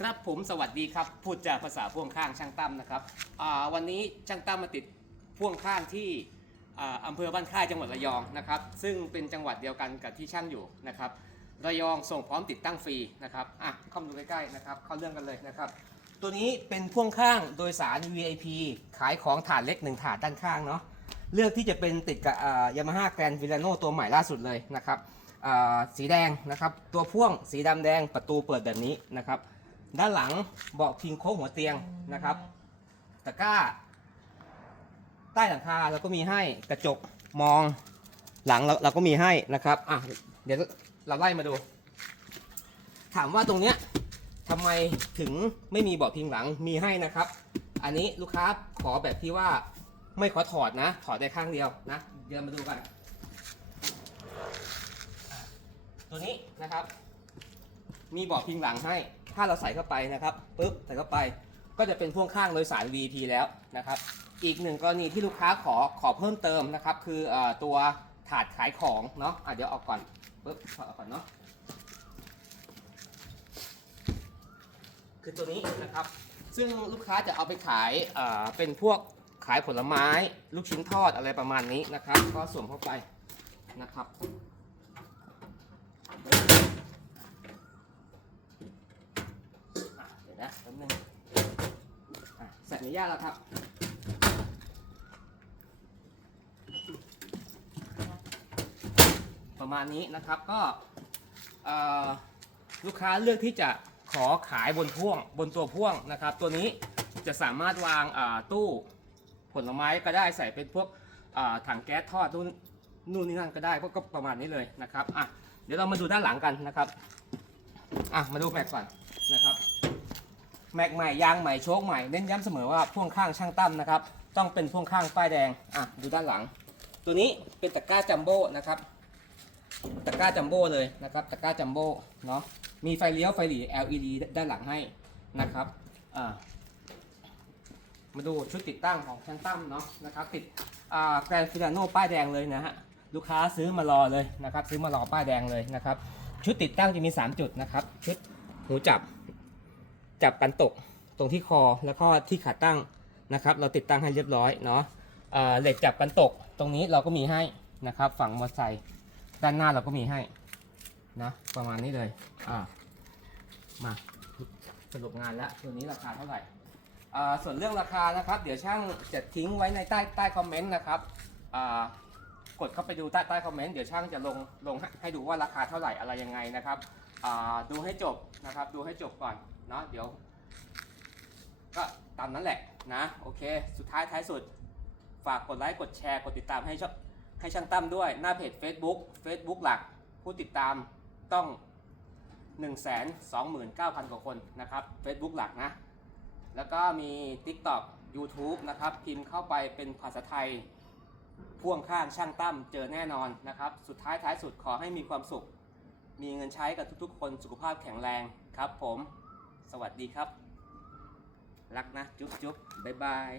ครับผมสวัสดีครับ พูดจาภาษาพ่วงข้างช่างตั้มนะครับวันนี้ช่างตั้มมาติดพ่วงข้างที่อำเภอบ้านค่ายจังหวัดระยองนะครับ ซึ่งเป็นจังหวัดเดียวกันกับที่ช่างอยู่นะครับ ระยองส่งพร้อมติดตั้งฟรีนะครับอะเข้ามาดูใกล้ๆนะครับ เข้าเรื่องกันเลยนะครับ ตัวนี้เป็นพ่วงข้างโดยสาร VIP ขายของถาดเล็กหนึ่งถาดด้านข้างเนาะเลือกที่จะเป็นติดกับยามาฮ่าแกรนวิลาโนตัวใหม่ล่าสุดเลยนะครับ สีแดงนะครับ ตัวพ่วงสีดำแดงประตูเปิดแบบนี้นะครับ ด้านหลังเบาะพิงโค้งหัวเตียงนะครับตะกร้า ใต้หลังคาเราก็มีให้กระจกมองหลังเราเราก็มีให้นะครับอะเดี๋ยวเราไล่มาดู ถามว่าตรงเนี้ยทำไมถึงไม่มีเบาะพิงหลังมีให้นะครับ อันนี้ลูกค้าขอแบบที่ว่าไม่ขอถอดนะ ถอดได้ข้างเดียวนะ เดี๋ยวมาดูกัน ตัวนี้นะครับ มีเบาะพิงหลังให้ ถ้าเราใส่เข้าไปนะครับปุ๊บใส่เข้าไป ก็จะเป็นพ่วงข้างโดยสาร VP แล้วนะครับ อีกหนึ่งกรณีที่ลูกค้าขอขอเพิ่มเติมนะครับ คืออตัวถาดขายของเนาะอะเดี๋ยวออกก่อนปุ๊บถอดออกก่อนเนาะคือตัวนี้นะครับ ซึ่งลูกค้าจะเอาไปขายเป็นพวกขายผลไม้ ลูกชิ้นทอดอะไรประมาณนี้นะครับ ก็สวมเข้าไปนะครับ อะเดี๋ยว นะแป๊บนึงอะใส่อนุญาตแล้วครับประมาณนี้นะครับก็ลูกค้าเลือกที่จะขอขายบนพ่วงบนตัวพ่วงนะครับ ตัวนี้จะสามารถวางตู้ผลไม้ก็ได้ใส่เป็นพวกถังแก๊สทอดนู่นนู่นนี่นั่นก็ได้ก็ก็ประมาณนี้เลยนะครับอะเดี๋ยวเรามาดูด้านหลังกันนะครับอะมาดูแม็กก่อนนะครับ แม็กใหม่ยางใหม่โชคใหม่เน้นย้ำเสมอว่าพ่วงข้างช่างตั้มนะครับต้องเป็นพ่วงข้างป้ายแดงอะดูด้านหลัง ตัวนี้เป็นตะกร้าจัมโบ้นะครับตะกร้าจัมโบ้เลยนะครับตะกร้าจัมโบ้เนาะมีไฟเลี้ยวไฟหลี LED ด้านหลังให้นะครับอ่ามาดูชุดติดตั้งของช่างตั้มเนาะนะครับติดอ่าแกรนฟิลาโนป้ายแดงเลยนะฮะลูกค้าซื้อมารอเลยนะครับซื้อมารอป้ายแดงเลยนะครับชุดติดตั้งจะมี 3 จุดนะครับชุดหูจับ จับกันตกตรงที่คอแล้วก็ที่ขาตั้งนะครับ เราติดตั้งให้เรียบร้อยเนาะเหล็กจับกันตกตรงนี้เราก็มีให้นะครับ ฝั่งมอเตอร์ไซค์ด้านหน้าเราก็มีให้นะประมาณนี้เลยอ่ามาสรุปงานแล้วตัวนี้ราคาเท่าไหร่ส่วนเรื่องราคานะครับ เดี๋ยวช่างจะทิ้งไว้ในใต้ใต้คอมเมนต์นะครับกดเข้าไปดูใต้ใต้คอมเมนต์เดี๋ยวช่างจะลงลงให้ดูว่าราคาเท่าไหร่อะไรยังไงนะครับดูให้จบนะครับ ดูให้จบก่อนเนาะเดี๋ยว ก็ตามนั้นแหละนะโอเค สุดท้ายท้ายสุด ฝากกดไลค์กดแชร์กดติดตามให้ช่องให้ช่างตั้มด้วยหน้าเพจ Facebook Facebook หลักผู้ติดตามต้อง 129,000 กว่าคนนะครับ Facebook หลักนะ แล้วก็มี TikTok YouTube นะครับ พิมพ์เข้าไปเป็นภาษาไทย พ่วงข้างช่างตั้มเจอแน่นอนนะครับ สุดท้ายท้ายสุดขอให้มีความสุข มีเงินใช้กับทุกๆ คนสุขภาพแข็งแรงครับผม สวัสดีครับ รักนะ จุ๊บจุ๊บบ๊ายบาย